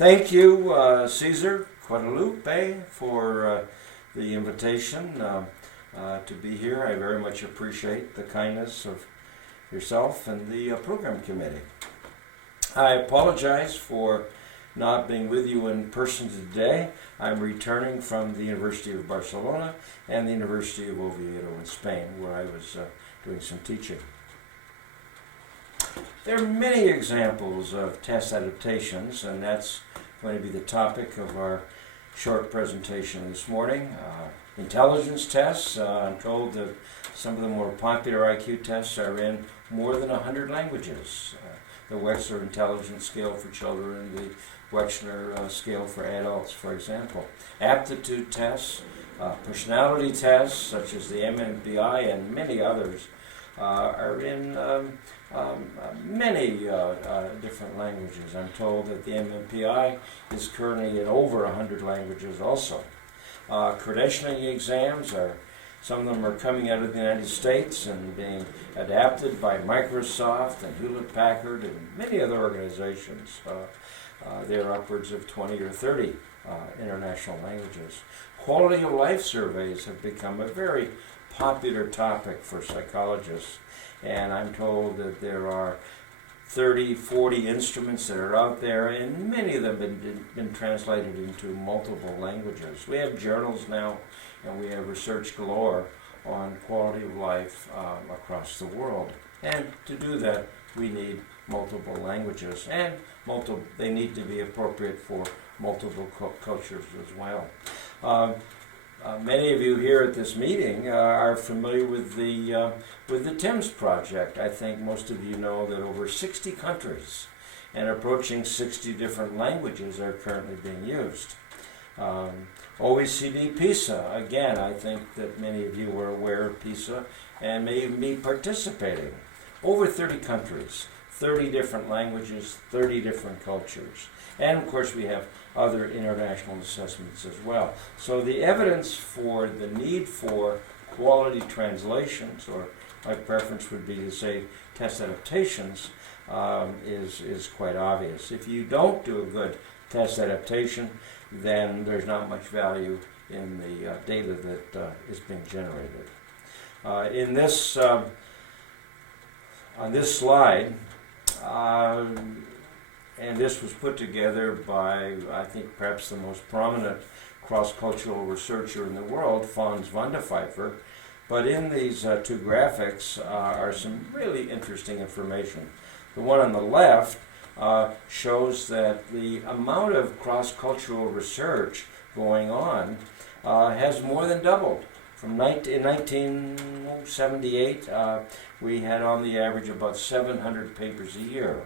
Thank you, Cesar Guadalupe, for the invitation to be here. I very much appreciate the kindness of yourself and the program committee. I apologize for not being with you in person today. I'm returning from the University of Barcelona and the University of Oviedo in Spain, where I was doing some teaching. There are many examples of test adaptations, and that's going to be the topic of our short presentation this morning. Intelligence tests, I'm told that some of the more popular IQ tests are in more than 100 languages. The Wechsler Intelligence Scale for children, the Wechsler Scale for adults, for example. Aptitude tests, personality tests, such as the MMPI and many others, are in many different languages. I'm told that the MMPI is currently in over 100 languages also. Credentialing exams some of them are coming out of the United States and being adapted by Microsoft and Hewlett-Packard and many other organizations. There are upwards of 20 or 30 international languages. Quality of life surveys have become a very popular topic for psychologists, and I'm told that there are 30, 40 instruments that are out there, and many of them have been translated into multiple languages. We have journals now, and we have research galore on quality of life across the world. And to do that, we need multiple languages, and they need to be appropriate for multiple cultures as well. Many of you here at this meeting are familiar with the TIMS project. I think most of you know that over 60 countries and approaching 60 different languages are currently being used. OECD PISA, again, I think that many of you are aware of PISA and may even be participating. Over 30 countries, 30 different languages, 30 different cultures. And of course we have other international assessments as well. So the evidence for the need for quality translations, or my preference would be to say test adaptations, is quite obvious. If you don't do a good test adaptation, then there's not much value in the data that is being generated. On this slide, and this was put together by, I think, perhaps the most prominent cross-cultural researcher in the world, Fons van de Pfeiffer. But in these two graphics are some really interesting information. The one on the left shows that the amount of cross-cultural research going on has more than doubled. In 1978, we had on the average about 700 papers a year.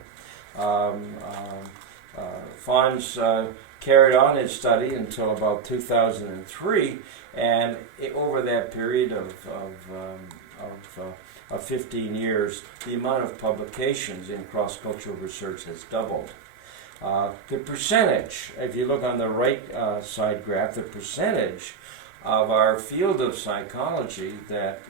Fons carried on his study until about 2003, and over that period of 15 years, the amount of publications in cross-cultural research has doubled. The percentage, if you look on the right side graph, the percentage of our field of psychology that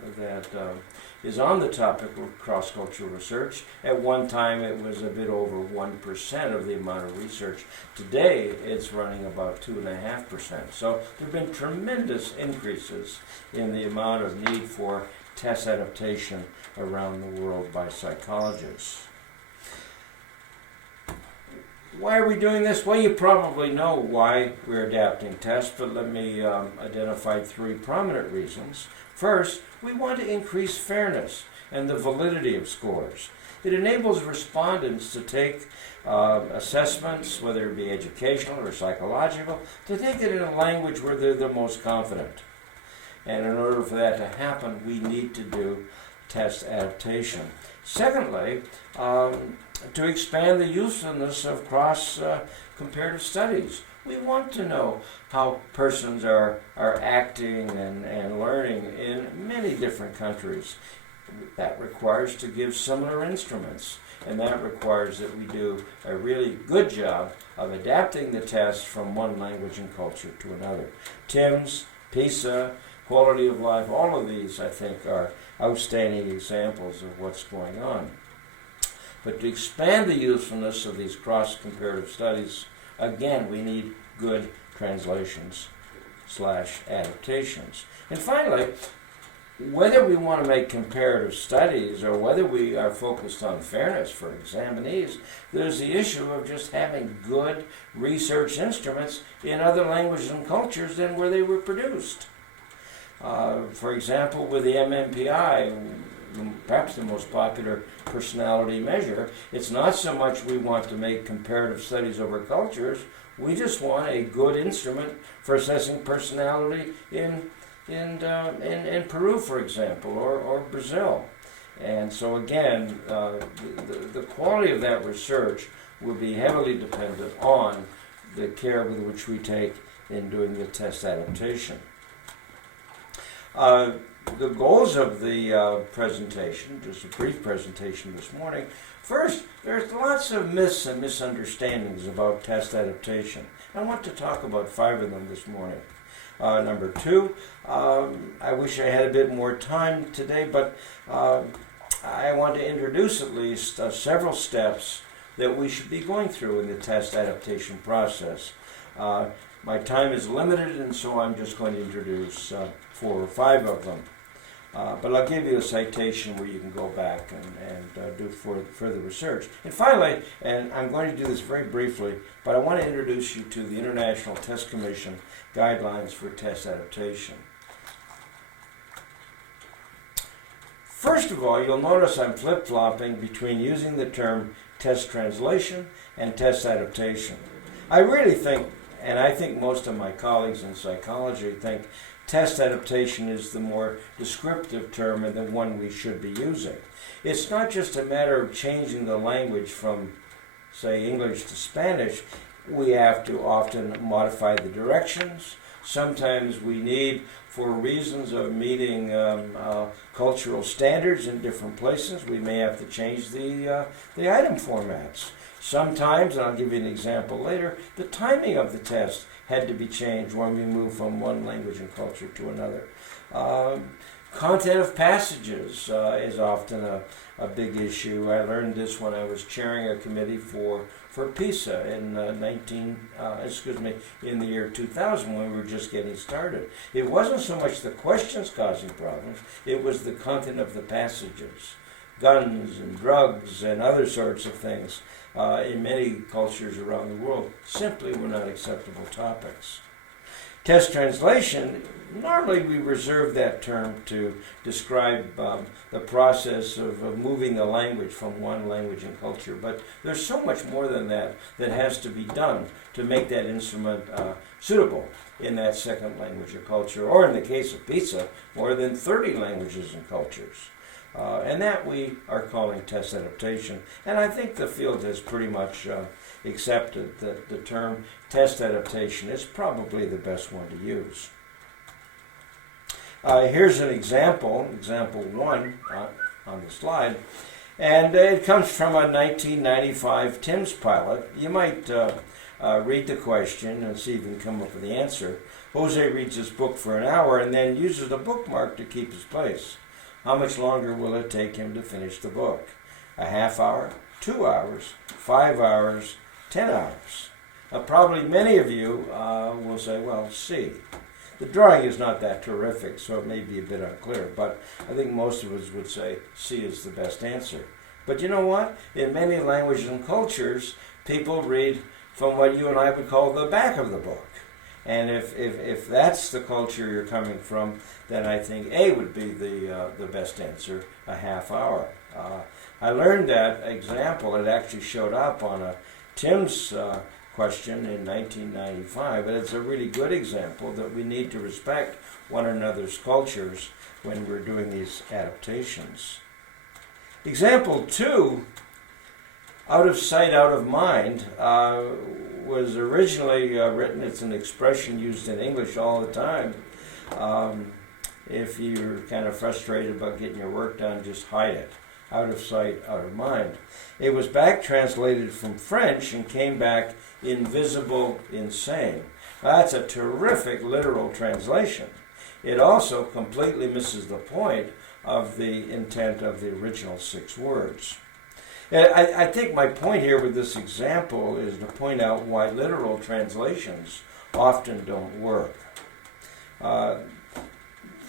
is on the topic of cross-cultural research. At one time it was a bit over 1% of the amount of research. Today it's running about 2.5%. So there have been tremendous increases in the amount of need for test adaptation around the world by psychologists. Why are we doing this? Well, you probably know why we're adapting tests, but let me identify three prominent reasons. First, we want to increase fairness and the validity of scores. It enables respondents to take assessments, whether it be educational or psychological, to take it in a language where they're the most confident. And in order for that to happen, we need to do test adaptation. Secondly, to expand the usefulness of cross-comparative studies. We want to know how persons are acting and learning in many different countries. That requires to give similar instruments, and that requires that we do a really good job of adapting the test from one language and culture to another. TIMS, PISA, quality of life, all of these, I think, are outstanding examples of what's going on. But to expand the usefulness of these cross-comparative studies, again, we need good translations / adaptations. And finally, whether we want to make comparative studies or whether we are focused on fairness for examinees, there's the issue of just having good research instruments in other languages and cultures than where they were produced. For example, with the MMPI, perhaps the most popular personality measure, it's not so much we want to make comparative studies over cultures, we just want a good instrument for assessing personality in Peru, for example, or Brazil. And so again, the quality of that research will be heavily dependent on the care with which we take in doing the test adaptation. The goals of the presentation, just a brief presentation this morning. First, there's lots of myths and misunderstandings about test adaptation. I want to talk about 5 of them this morning. Number 2, I wish I had a bit more time today, but I want to introduce at least several steps that we should be going through in the test adaptation process. My time is limited, and so I'm just going to introduce 4 or 5 of them. But I'll give you a citation where you can go back and do further research. And finally, and I'm going to do this very briefly, but I want to introduce you to the International Test Commission Guidelines for Test Adaptation. First of all, you'll notice I'm flip-flopping between using the term test translation and test adaptation. I really think, and I think most of my colleagues in psychology think, test adaptation is the more descriptive term and the one we should be using. It's not just a matter of changing the language from, say, English to Spanish. We have to often modify the directions. Sometimes we need, for reasons of meeting cultural standards in different places, we may have to change the item formats. Sometimes, and I'll give you an example later, the timing of the test had to be changed when we moved from one language and culture to another. Content of passages is often a big issue. I learned this when I was chairing a committee for PISA in in the year 2000 when we were just getting started. It wasn't so much the questions causing problems, it was the content of the passages. Guns and drugs and other sorts of things in many cultures around the world simply were not acceptable topics. Test translation, normally we reserve that term to describe the process of moving the language from one language and culture, but there's so much more than that that has to be done to make that instrument suitable in that second language or culture, or in the case of PISA, more than 30 languages and cultures. And that we are calling test adaptation. And I think the field has pretty much accepted that the term test adaptation is probably the best one to use. Here's an example 1 on the slide. And it comes from a 1995 TIMSS pilot. You might read the question and see if you can come up with the answer. Jose reads his book for an hour and then uses a bookmark to keep his place. How much longer will it take him to finish the book? A half hour, 2 hours, 5 hours, 10 hours? Probably many of you will say, well, C. The drawing is not that terrific, so it may be a bit unclear, but I think most of us would say C is the best answer. But you know what? In many languages and cultures, people read from what you and I would call the back of the book. And if that's the culture you're coming from, then I think A would be the best answer, a half hour. I learned that example. It actually showed up on a TIMSS question in 1995, but it's a really good example that we need to respect one another's cultures when we're doing these adaptations. Example 2, out of sight, out of mind, was originally written, it's an expression used in English all the time. If you're kind of frustrated about getting your work done, just hide it. Out of sight, out of mind. It was back translated from French and came back invisible, insane. That's a terrific literal translation. It also completely misses the point of the intent of the original 6 words. I think my point here with this example is to point out why literal translations often don't work.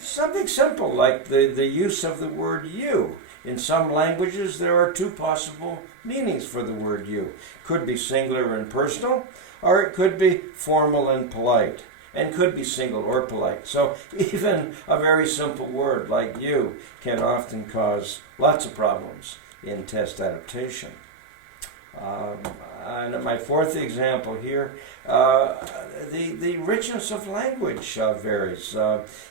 Something simple like the use of the word you. In some languages, there are two possible meanings for the word you. Could be singular and personal, or it could be formal and polite, and could be single or polite. So even a very simple word like you can often cause lots of problems in test adaptation. And my fourth example here, the richness of language varies.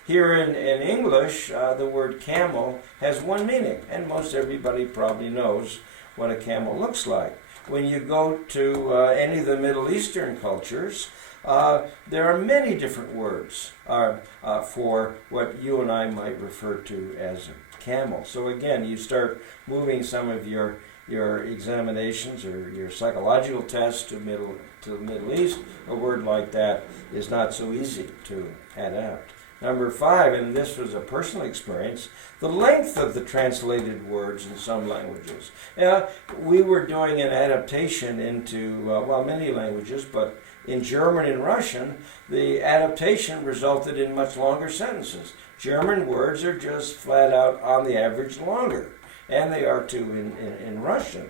Here in English, the word camel has one meaning, and most everybody probably knows what a camel looks like. When you go to any of the Middle Eastern cultures, there are many different words for what you and I might refer to as a camel. So again, you start moving some of your examinations or your psychological tests to the Middle East. A word like that is not so easy to adapt. Number 5, and this was a personal experience, the length of the translated words in some languages. We were doing an adaptation into, many languages, but in German and Russian, the adaptation resulted in much longer sentences. German words are just flat out, on the average, longer, and they are too in Russian.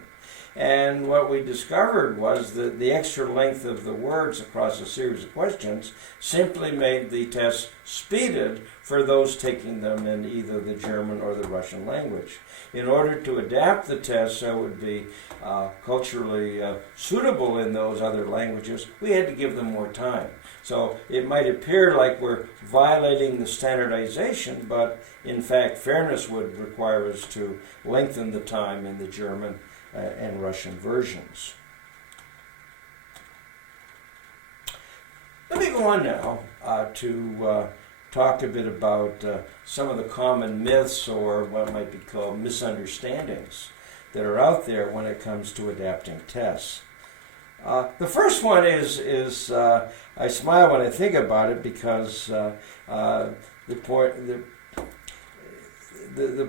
And what we discovered was that the extra length of the words across a series of questions simply made the test speeded for those taking them in either the German or the Russian language. In order to adapt the test so it would be culturally suitable in those other languages, we had to give them more time. So it might appear like we're violating the standardization, but in fact fairness would require us to lengthen the time in the German and Russian versions. Let me go on now to talk a bit about some of the common myths or what might be called misunderstandings that are out there when it comes to adapting tests. The first one is I smile when I think about it because the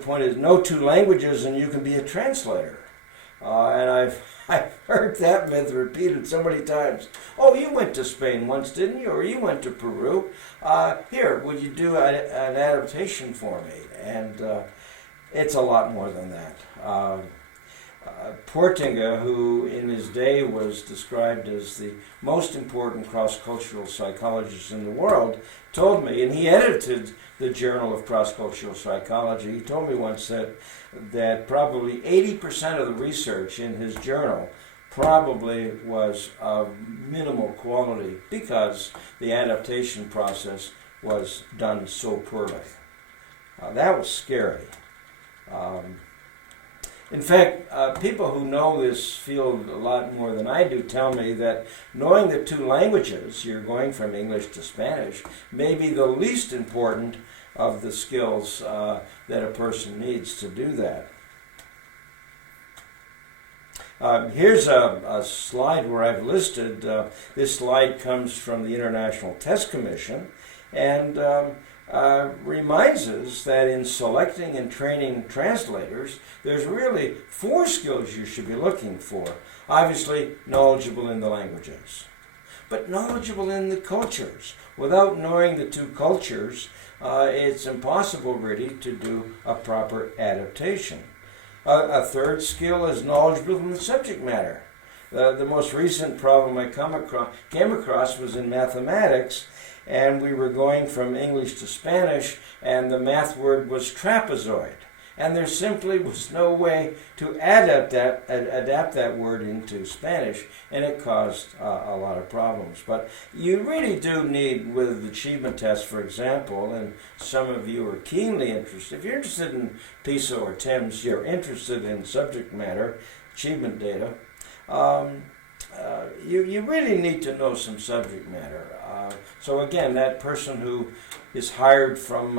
point is know two languages and you can be a translator. And I've heard that myth repeated so many times. Oh, you went to Spain once, didn't you? Or you went to Peru. Here, would you do an adaptation for me? And it's a lot more than that. Portinga, who in his day was described as the most important cross-cultural psychologist in the world, told me, and he edited the Journal of Cross-Cultural Psychology, he told me once that probably 80% of the research in his journal probably was of minimal quality because the adaptation process was done so poorly. That was scary. In fact, people who know this field a lot more than I do tell me that knowing the two languages, you're going from English to Spanish, may be the least important of the skills that a person needs to do that. Here's a slide where I've listed, this slide comes from the International Test Commission, and reminds us that in selecting and training translators, there's really 4 skills you should be looking for. Obviously, knowledgeable in the languages, but knowledgeable in the cultures. Without knowing the two cultures, it's impossible really to do a proper adaptation. A third skill is knowledgeable in the subject matter. The most recent problem I came across was in mathematics, and we were going from English to Spanish, and the math word was trapezoid. And there simply was no way to adapt that word into Spanish, and it caused a lot of problems. But you really do need, with the achievement test, for example, and some of you are keenly interested, if you're interested in PISA or TIMSS, you're interested in subject matter, achievement data, you really need to know some subject matter. So again, that person who is hired from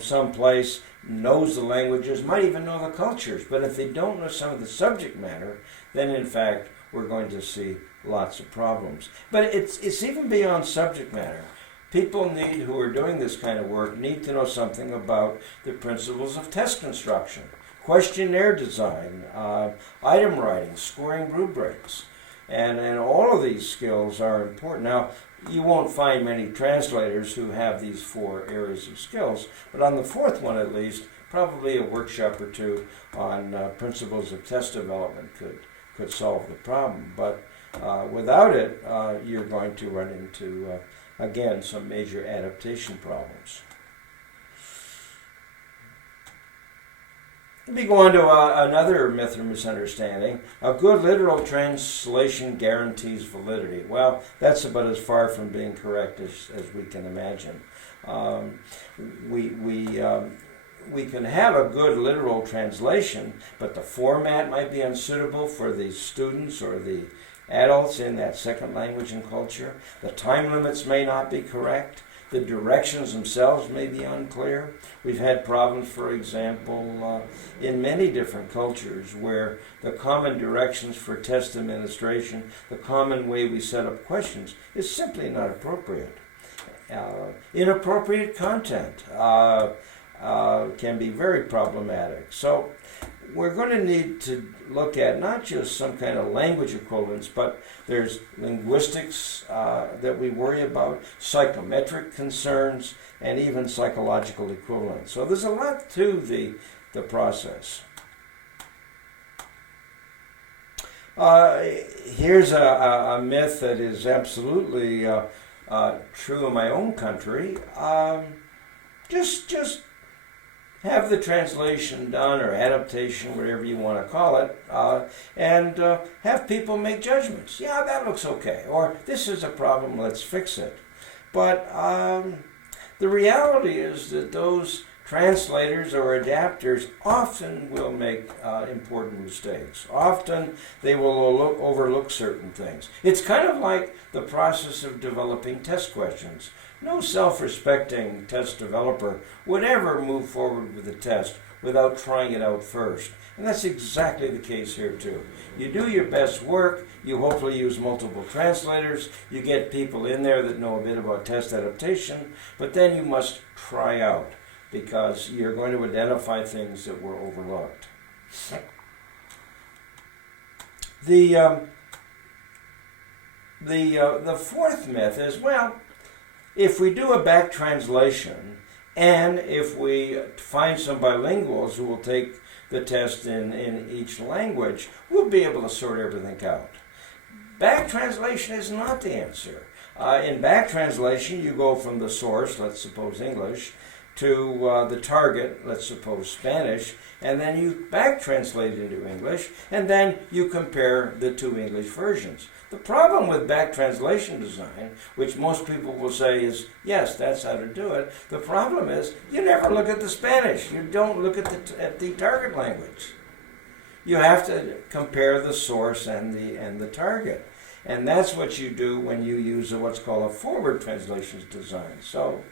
some place knows the languages, might even know the cultures, but if they don't know some of the subject matter, then in fact we're going to see lots of problems. But it's even beyond subject matter. people who are doing this kind of work need to know something about the principles of test construction, questionnaire design, item writing, scoring rubrics. And all of these skills are important. Now, you won't find many translators who have these 4 areas of skills, but on the 4th one at least, probably a workshop or 2 on principles of test development could solve the problem. But without it, you're going to run into, again, some major adaptation problems. Let me go on to another myth or misunderstanding. A good literal translation guarantees validity. Well, that's about as far from being correct as we can imagine. We can have a good literal translation, but the format might be unsuitable for the students or the adults in that second language and culture. The time limits may not be correct. The directions themselves may be unclear. We've had problems, for example, in many different cultures where the common directions for test administration, the common way we set up questions, is simply not appropriate. Inappropriate content can be very problematic. So we're going to need to look at not just some kind of language equivalence, but there's linguistics that we worry about, psychometric concerns, and even psychological equivalence. So there's a lot to the process. Here's a myth that is absolutely true in my own country. Just have the translation done, or adaptation, whatever you want to call it, and have people make judgments. Yeah, that looks okay, or this is a problem, let's fix it. But the reality is that those translators or adapters often will make important mistakes. Often they will overlook certain things. It's kind of like the process of developing test questions. No self-respecting test developer would ever move forward with a test without trying it out first. And that's exactly the case here too. You do your best work, you hopefully use multiple translators, you get people in there that know a bit about test adaptation, but then you must try out, because you're going to identify things that were overlooked. The 4th myth is, well, if we do a back translation, and if we find some bilinguals who will take the test in each language, we'll be able to sort everything out. Back translation is not the answer. In back translation, you go from the source, let's suppose English, to the target, let's suppose Spanish, and then you back translate into English, and then you compare the 2 English versions. The problem with back translation design, which most people will say is, yes, that's how to do it, the problem is you never look at the Spanish. You don't look at the target language. You have to compare the source and the target. And that's what you do when you use what's called a forward translations design. So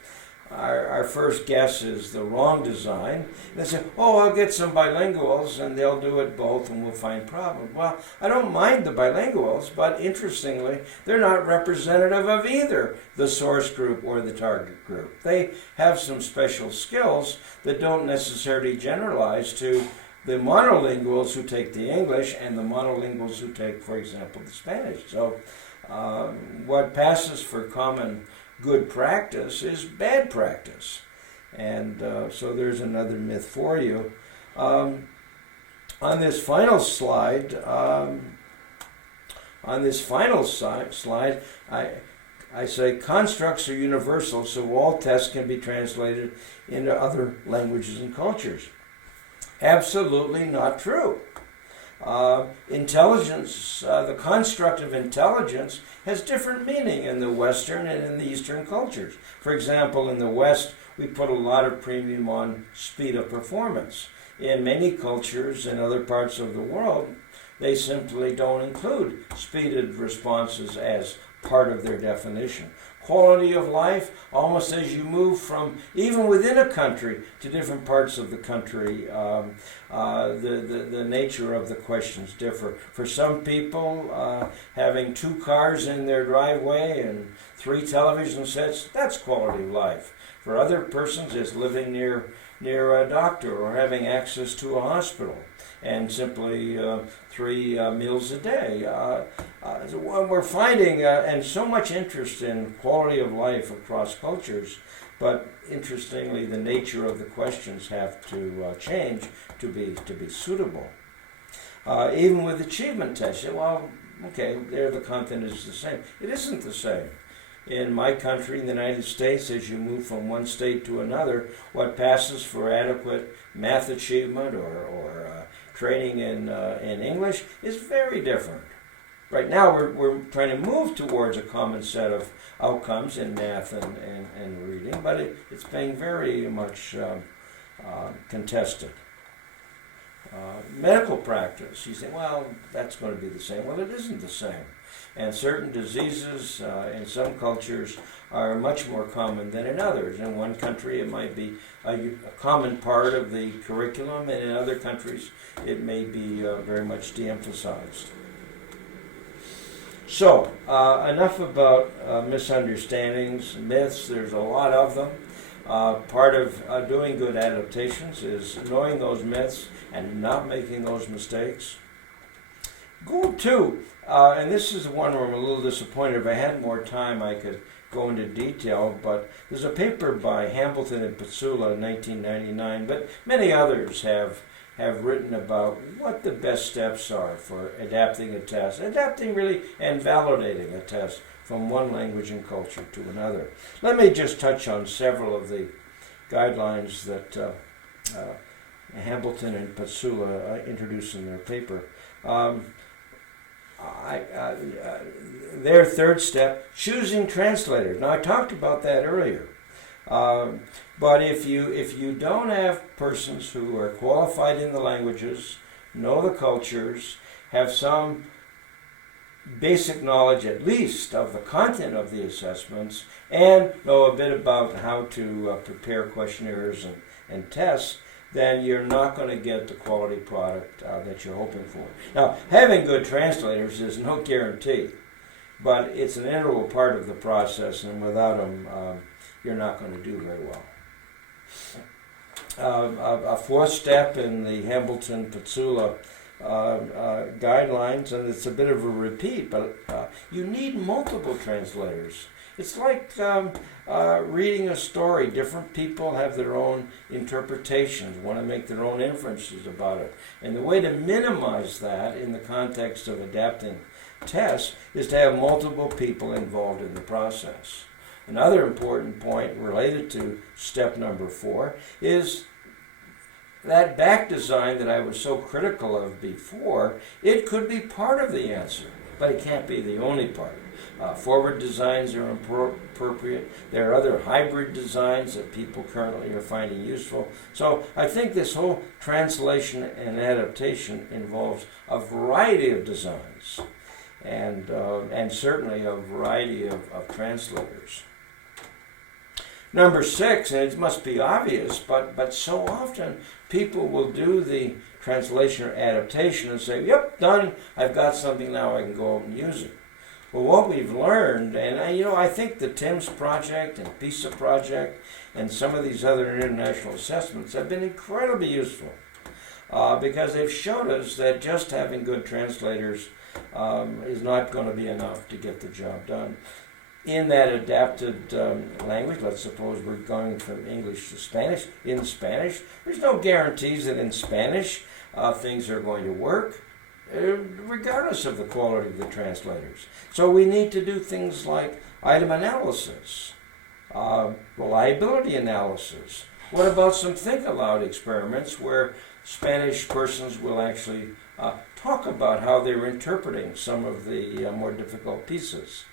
our first guess is the wrong design. They say, oh, I'll get some bilinguals and they'll do it both and we'll find problems. Well, I don't mind the bilinguals, but interestingly, they're not representative of either the source group or the target group. They have some special skills that don't necessarily generalize to the monolinguals who take the English and the monolinguals who take, for example, the Spanish. So what passes for common good practice is bad practice. And so there's another myth for you. On this final slide, I say constructs are universal, so all tests can be translated into other languages and cultures. Absolutely not true. Intelligence, the construct of intelligence has different meaning in the Western and in the Eastern cultures. For example, in the West, we put a lot of premium on speed of performance. In many cultures in other parts of the world, they simply don't include speeded responses as part of their definition. quality of life, almost as you move from even within a country to different parts of the country. The nature of the questions differ. For some people, having 2 cars in their driveway and 3 television sets, that's quality of life. For other persons, it's living near a doctor or having access to a hospital and simply 3 meals a day. So we're finding and so much interest in quality of life across cultures, but interestingly, the nature of the questions have to change to be suitable. Even with achievement tests, well, okay, there the content is the same. It isn't the same. In my country, in the United States, as you move from one state to another, what passes for adequate math achievement or training in English is very different. Right now, we're trying to move towards a common set of outcomes in math and reading, but it's being very much contested. Medical practice, you say, well, that's going to be the same. Well, it isn't the same. And certain diseases in some cultures are much more common than in others. In one country, it might be a common part of the curriculum, and in other countries, it may be very much de-emphasized. So, enough about misunderstandings, myths. There's a lot of them. Part of doing good adaptations is knowing those myths and not making those mistakes. Goal 2, and this is the one where I'm a little disappointed. If I had more time, I could go into detail, but there's a paper by Hambleton and Pitsula in 1999, but many others have written about what the best steps are for adapting a test, adapting really and validating a test from one language and culture to another. Let me just touch on several of the guidelines that Hambleton and Pitsula introduced in their paper. Their third step, choosing translators. Now, I talked about that earlier. But if you don't have persons who are qualified in the languages, know the cultures, have some basic knowledge at least of the content of the assessments, and know a bit about how to prepare questionnaires and tests, then you're not going to get the quality product that you're hoping for. Now, having good translators is no guarantee, but it's an integral part of the process, and without them, you're not going to do very well. A fourth step in the Hambleton-Pitsula guidelines, and it's a bit of a repeat, but you need multiple translators. It's like reading a story. Different people have their own interpretations, want to make their own inferences about it. And the way to minimize that in the context of adapting tests is to have multiple people involved in the process. Another important point related to step number 4 is that back design that I was so critical of before. It could be part of the answer, but it can't be the only part. Forward designs are appropriate. There are other hybrid designs that people currently are finding useful. So I think this whole translation and adaptation involves a variety of designs and certainly a variety of translators. Number 6, and it must be obvious, but so often people will do the translation or adaptation and say, yep, done, I've got something now, I can go out and use it. Well, what we've learned, and I think the TIMS project and PISA project and some of these other international assessments have been incredibly useful because they've showed us that just having good translators is not going to be enough to get the job done. In that adapted language, let's suppose we're going from English to Spanish. In Spanish, there's no guarantees that in Spanish things are going to work, regardless of the quality of the translators. So we need to do things like item analysis, reliability analysis. What about some think aloud experiments where Spanish persons will actually talk about how they're interpreting some of the more difficult pieces?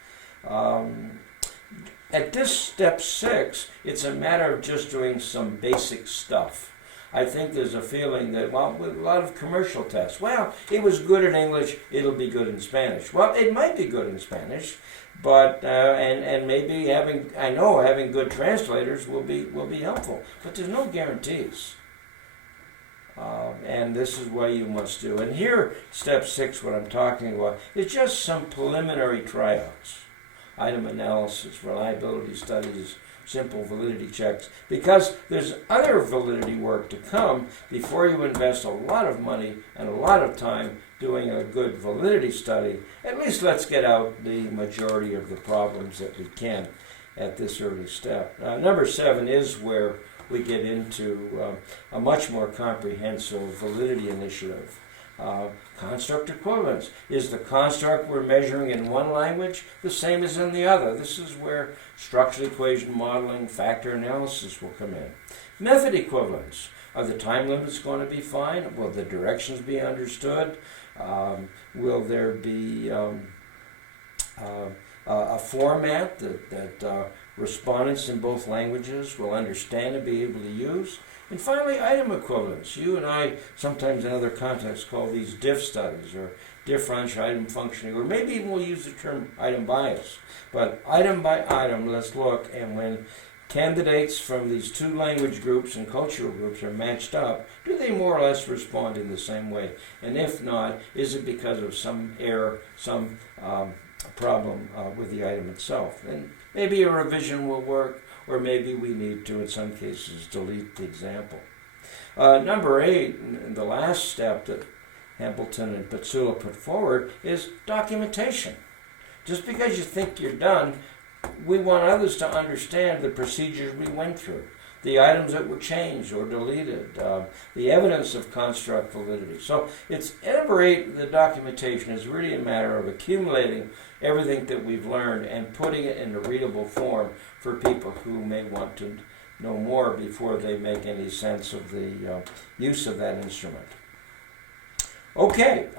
At this step 6, it's a matter of just doing some basic stuff. I think there's a feeling that, well, with a lot of commercial tests, well, it was good in English, it'll be good in Spanish. Well, it might be good in Spanish, but and maybe having good translators will be helpful, but there's no guarantees. And this is what you must do. And here, step 6, what I'm talking about, is just some preliminary tryouts. Item analysis, reliability studies, simple validity checks, because there's other validity work to come before you invest a lot of money and a lot of time doing a good validity study. At least let's get out the majority of the problems that we can at this early step. Number 7 is where we get into a much more comprehensive validity initiative. Construct equivalence. Is the construct we're measuring in one language the same as in the other? This is where structural equation modeling, factor analysis will come in. Method equivalence. Are the time limits going to be fine? Will the directions be understood? Will there be a format that respondents in both languages will understand and be able to use? And finally, item equivalence. You and I sometimes in other contexts call these diff studies or differential item functioning, or maybe even we'll use the term item bias. But item by item, let's look, and when candidates from these two language groups and cultural groups are matched up, do they more or less respond in the same way? And if not, is it because of some error, some problem with the item itself? And maybe a revision will work, or maybe we need to, in some cases, delete the example. Number 8, and the last step that Hambleton and Pizzula put forward, is documentation. Just because you think you're done, we want others to understand the procedures we went through, the items that were changed or deleted, the evidence of construct validity. So it's number 8, the documentation is really a matter of accumulating everything that we've learned and putting it in a readable form for people who may want to know more before they make any sense of the use of that instrument. Okay,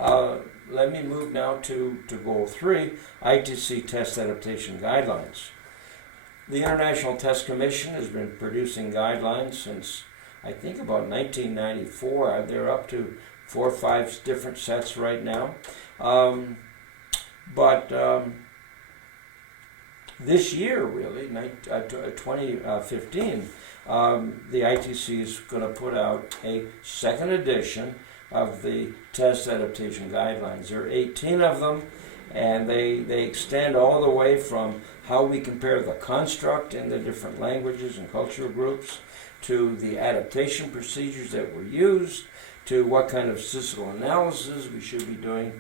let me move now to goal 3, ITC test adaptation guidelines. The International Test Commission has been producing guidelines since, I think, about 1994. They're up to 4 or 5 different sets right now. But this year, really, 2015, the ITC is going to put out a second edition of the test adaptation guidelines. There are 18 of them, and they extend all the way from how we compare the construct in the different languages and cultural groups, to the adaptation procedures that were used, to what kind of statistical analysis we should be doing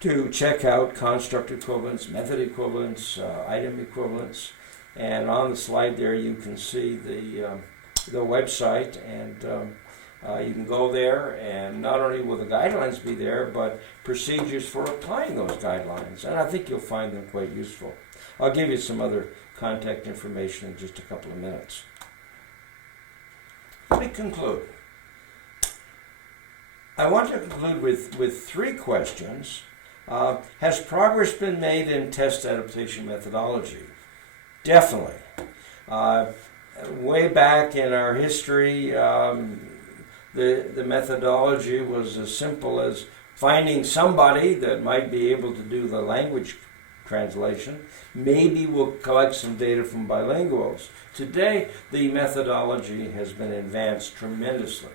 to check out construct equivalence, method equivalence, item equivalence. And on the slide there you can see the website, and you can go there, and not only will the guidelines be there, but procedures for applying those guidelines. And I think you'll find them quite useful. I'll give you some other contact information in just a couple of minutes. Let me conclude. I want to conclude with 3 questions. Has progress been made in test adaptation methodology? Definitely. Way back in our history, the methodology was as simple as finding somebody that might be able to do the language translation. Maybe we'll collect some data from bilinguals. Today, the methodology has been advanced tremendously.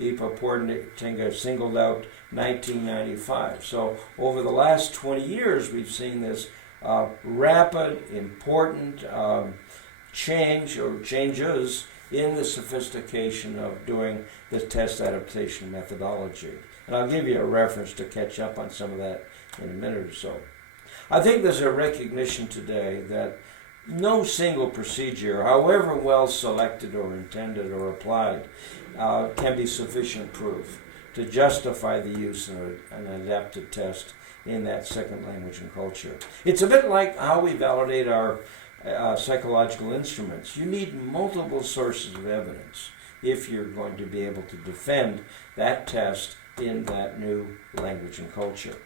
Ipa Portinga singled out 1995. So over the last 20 years, we've seen this rapid, important changes in the sophistication of doing the test adaptation methodology. And I'll give you a reference to catch up on some of that in a minute or so. I think there's a recognition today that no single procedure, however well selected or intended or applied, can be sufficient proof to justify the use of an adapted test in that second language and culture. It's a bit like how we validate our psychological instruments. You need multiple sources of evidence if you're going to be able to defend that test in that new language and culture.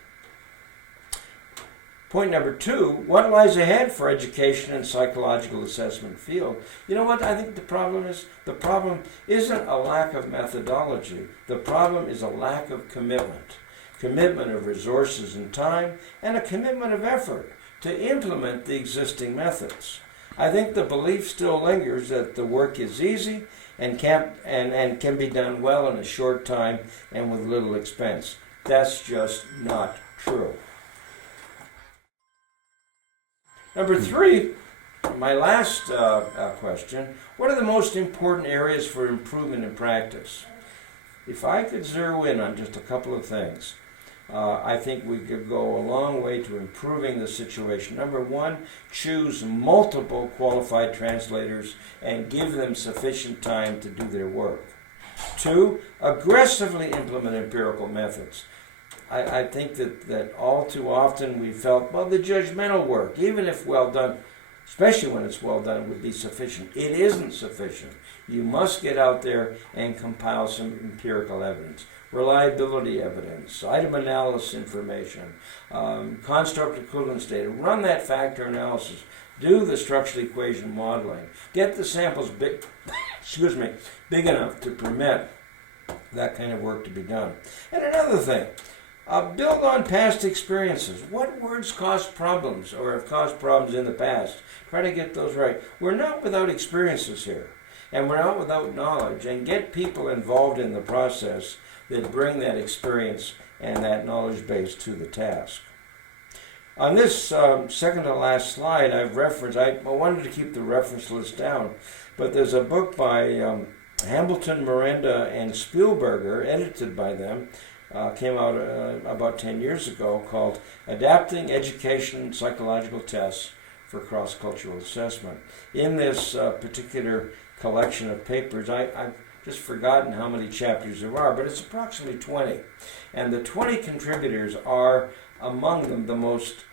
Point number 2, what lies ahead for education and psychological assessment field? You know what I think the problem is? The problem isn't a lack of methodology. The problem is a lack of commitment. Commitment of resources and time, and a commitment of effort to implement the existing methods. I think the belief still lingers that the work is easy and can be done well in a short time and with little expense. That's just not true. Number 3, my last question, what are the most important areas for improvement in practice? If I could zero in on just a couple of things, I think we could go a long way to improving the situation. Number 1, choose multiple qualified translators and give them sufficient time to do their work. 2, aggressively implement empirical methods. I think that all too often we felt, well, the judgmental work, even if well done, especially when it's well done, would be sufficient. It isn't sufficient. You must get out there and compile some empirical evidence. Reliability evidence, item analysis information, construct equivalence data. Run that factor analysis. Do the structural equation modeling. Get the samples big, big enough to permit that kind of work to be done. And another thing, build on past experiences. What words caused problems or have caused problems in the past? Try to get those right. We're not without experiences here, and we're not without knowledge. And get people involved in the process that bring that experience and that knowledge base to the task. On this second to last slide, I've referenced, I wanted to keep the reference list down, but there's a book by Hambleton, Miranda, and Spielberger, edited by them, came out about 10 years ago, called Adapting Education Psychological Tests for Cross-Cultural Assessment. In this particular collection of papers, I've just forgotten how many chapters there are, but it's approximately 20. And the 20 contributors are, among them, the most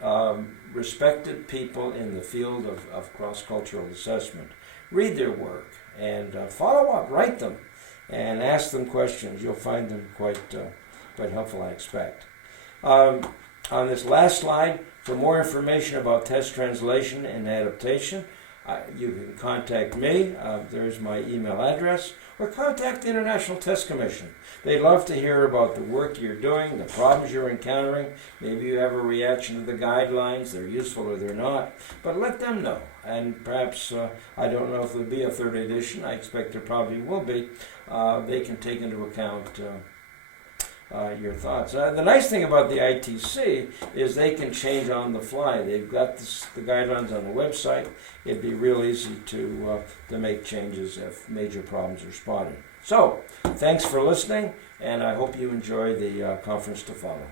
respected people in the field of cross-cultural assessment. Read their work and follow up, write them, and ask them questions. You'll find them quite helpful, I expect. On this last slide, for more information about test translation and adaptation, you can contact me. There's my email address, or contact the International Test Commission. They'd love to hear about the work you're doing, the problems you're encountering. Maybe you have a reaction to the guidelines, they're useful or they're not, but let them know. And perhaps, I don't know if there'll be a third edition, I expect there probably will be. They can take into account your thoughts. The nice thing about the ITC is they can change on the fly. They've got the guidelines on the website. It'd be real easy to make changes if major problems are spotted. So, thanks for listening, and I hope you enjoy the conference to follow.